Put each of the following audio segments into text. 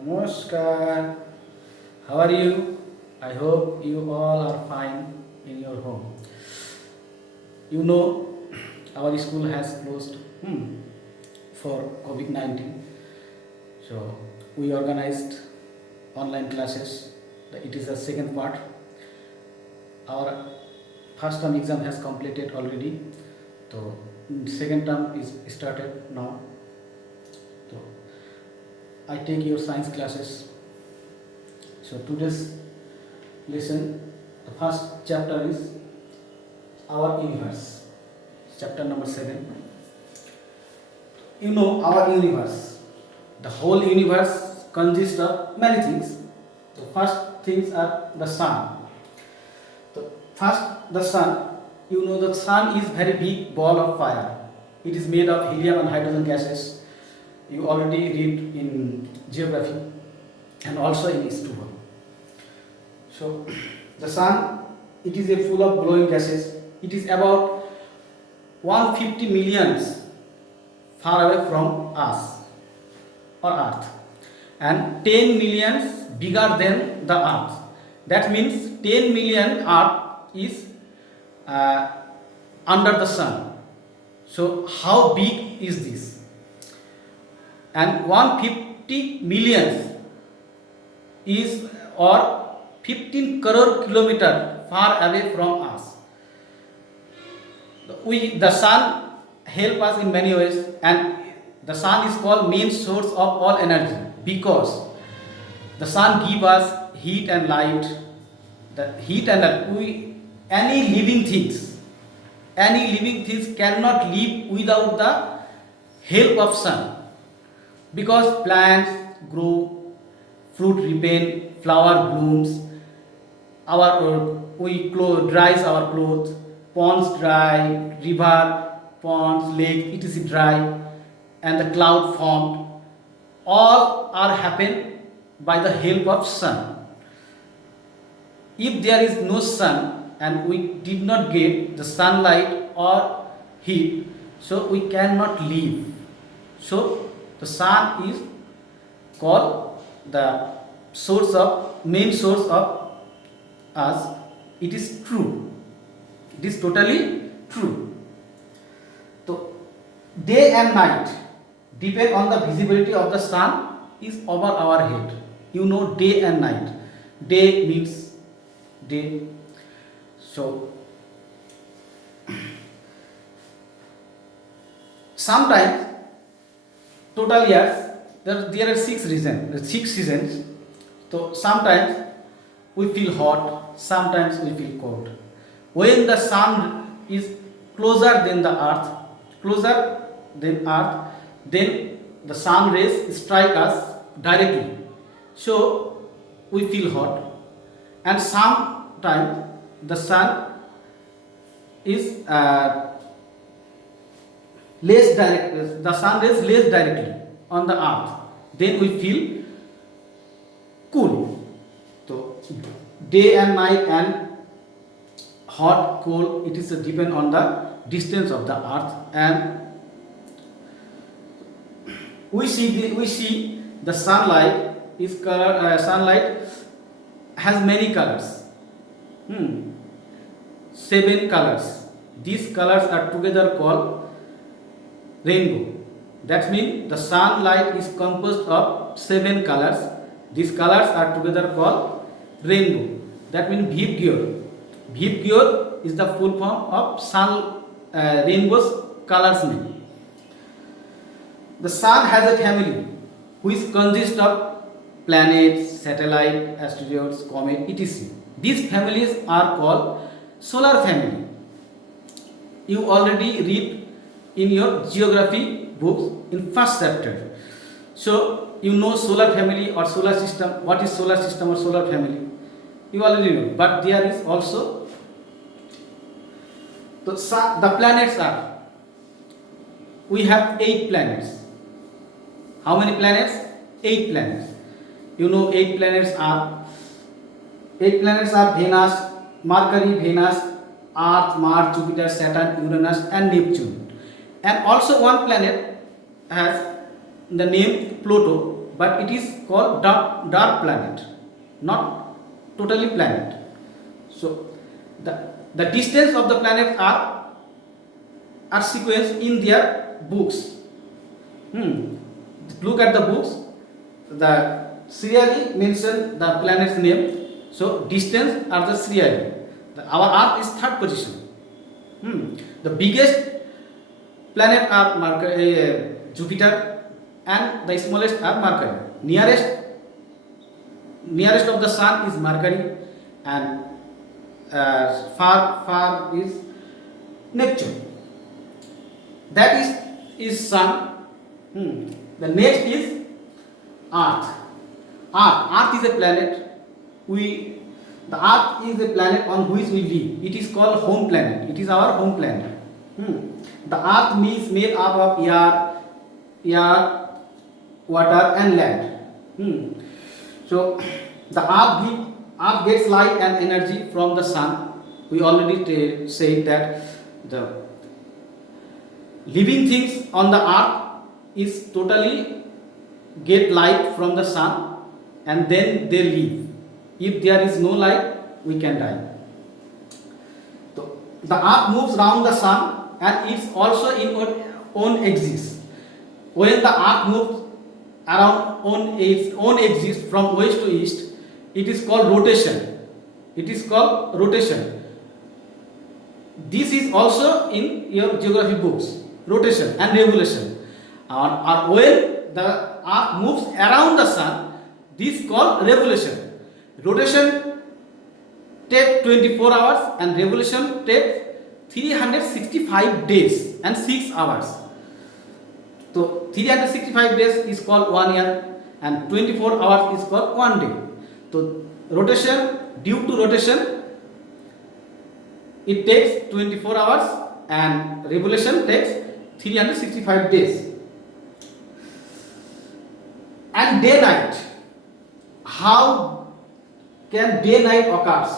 Namaskar. How are you? I hope you all are fine in your home. You know, our school has closed for COVID-19. So we organized online classes. It is the second part. Our first term exam has completed already. So second term is started now. So I take your science classes. So today's lesson, the first chapter is our universe. Chapter number 7. You know our universe. The whole universe consists of many things. The first things are the sun. The sun. You know the sun is very big ball of fire. It is made of helium and hydrogen gases. You already read in geography and also in history. So the sun, it is a full of glowing gases. It is about 150 millions far away from us or earth and 10 millions bigger than the earth. That means 10 million earth is under the sun. So how big is this? And 150 millions is or 15 crore kilometer far away from us. The sun help us in many ways, and the sun is called main source of all energy because the sun give us heat and light. The heat and light, any living things cannot live without the help of sun, because plants grow, fruit ripen, flower blooms, we dries our clothes, ponds dry, river, ponds, lake, it is dry, and the cloud formed. All are happen by the help of sun. If there is no sun and we did not get the sunlight or heat, so we cannot live. So the sun is called the main source of us. It is true. It is totally true. So day and night depend on the visibility of the sun is over our head. You know day and night. Day means day. So sometimes total years there are 6 seasons. So sometimes we feel hot, sometimes we feel cold. When the sun is closer than earth, then the sun rays strike us directly. So we feel hot, and sometimes the sun is the sun rays less directly on the earth. Then we feel cool. So day and night and hot, cold, it is depend on the distance of the earth, and we see the sunlight is color. Sunlight has many colors. 7 colors. These colors are together called rainbow. That means the sunlight is composed of 7 colors. These colors are together called rainbow. That means Vibgyor. Vibgyor is the full form of rainbow's colors name. The sun has a family which consists of planets, satellites, asteroids, comets, etc. These families are called solar family. You already read in your geography books in first chapter. So you know solar family or solar system. What is solar system or solar family? You already know. But there is also the planets are. We have 8 planets. How many planets? 8 planets. You know 8 planets are Venus, Mercury, Venus, Earth, Mars, Jupiter, Saturn, Uranus and Neptune. And also one planet has the name Pluto. but it is called dark planet, not totally planet. So the distance of the planets are sequenced in their books. Look at the books. The serially mention the planet's name. So distance are the serially. Our Earth is third position. The biggest planet are Jupiter, and the smallest are Mercury. Nearest of the Sun is Mercury, and far is Neptune. That is Sun. The next is Earth. Earth is a planet. The Earth is a planet on which we live. It is called home planet. It is our home planet. The Earth is made up of air, water, and land. So the Earth gets light and energy from the Sun. We already said that the living things on the Earth is totally get light from the Sun, and then they live. If there is no light, we can die. So the Earth moves around the Sun, and it's also in own axis. When the Earth moves around its own axis from west to east, it is called rotation. This is also in your geography books. Rotation and revolution. Or when the Earth moves around the Sun, this is called revolution. Rotation takes 24 hours and revolution takes 365 days and 6 hours. So 365 days is called 1 year, and 24 hours is called 1 day. So due to rotation, it takes 24 hours and revolution takes 365 days. And day night. How can day night occurs?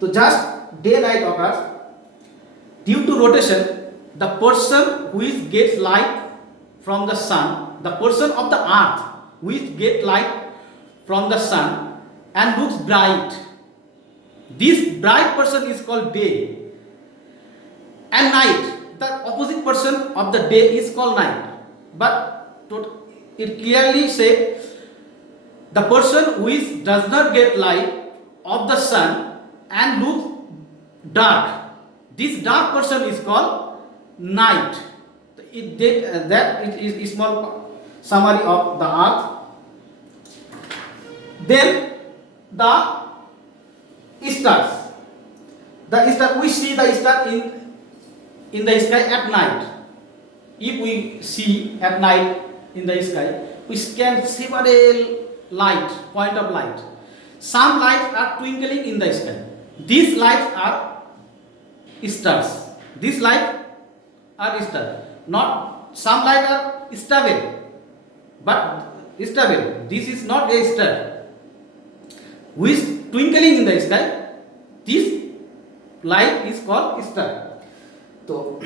So just day night occurs due to rotation. The person which gets light from the Sun, the person of the Earth which gets light from the Sun and looks bright, this bright person is called day. And night, the opposite person of the day is called night. But it clearly said the person which does not get light of the Sun and looks dark, this dark person is called night. That is a small summary of the Earth. Then the stars. We see the star in the sky at night. If we see at night in the sky, we can see several point of light. Some lights are twinkling in the sky. These lights are stars. These lights are stars. Not some lights are stable, but stable. This is not a star. Which twinkling in the sky, this light is called star. So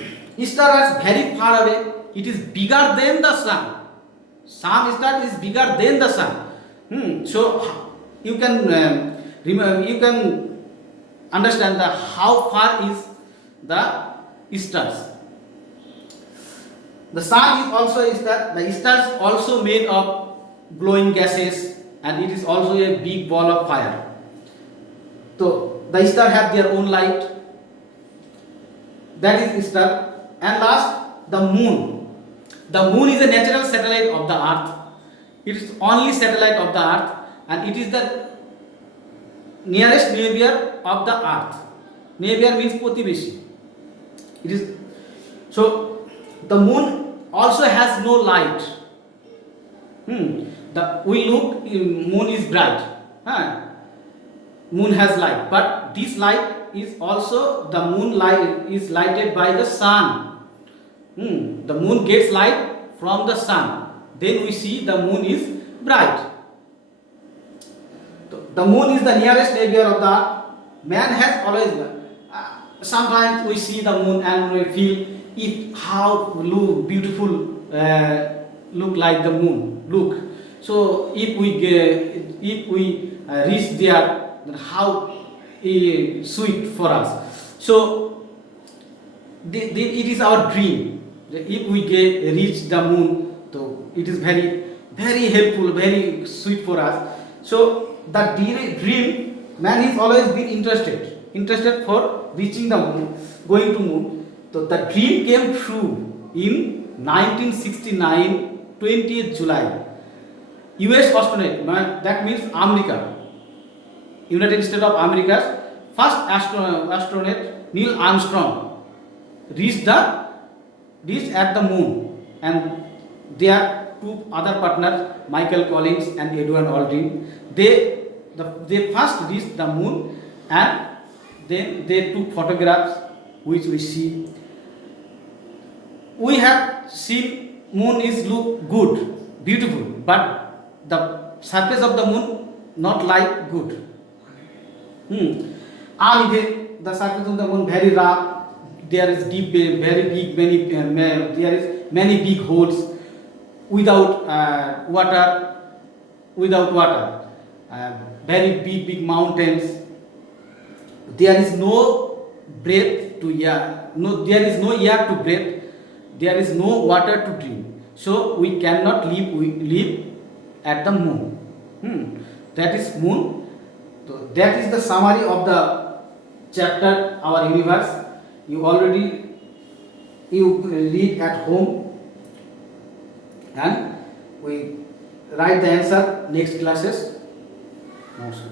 star is very far away. It is bigger than the Sun. Some star is bigger than the Sun. So you can you can understand how far is the stars. The Sun is also a star. The star is also made of glowing gases, and it is also a big ball of fire. So the star have their own light. That is star. And last, the moon. The moon is a natural satellite of the Earth. It is only satellite of the Earth, and it is the nearest neighbor of the Earth. Neighbor means Potibeshi. It is so the moon also has no light. We look, moon is bright. Moon has light, but this light is also the moon light is lighted by the Sun. The moon gets light from the Sun. Then we see the moon is bright. The moon is the nearest neighbor of the Earth. Man has always. Sometimes we see the moon and we feel how beautiful look like the moon. Look, so if we reach there, then how sweet for us. So it is our dream. If we reach the moon, so it is very very helpful, very sweet for us. So the dream, man is always been interested for reaching the moon, going to moon. So the dream came true in 1969, 20th July. US astronaut, that means America, United States of America's first astronaut Neil Armstrong reached at the moon, and their two other partners Michael Collins and Edwin Aldrin. They first reached the moon, and then they took photographs which we see. We have seen moon is look good, beautiful, but the surface of the moon not like good. The surface of the moon very rough. There is deep, very big, there is many big holes without water, very big mountains. There is no breath to air. No, there is no air to breathe. There is no water to drink. So we cannot live at the moon. That is moon. So that is the summary of the chapter Our Universe. You read at home, and we write the answer next classes. Namaskar.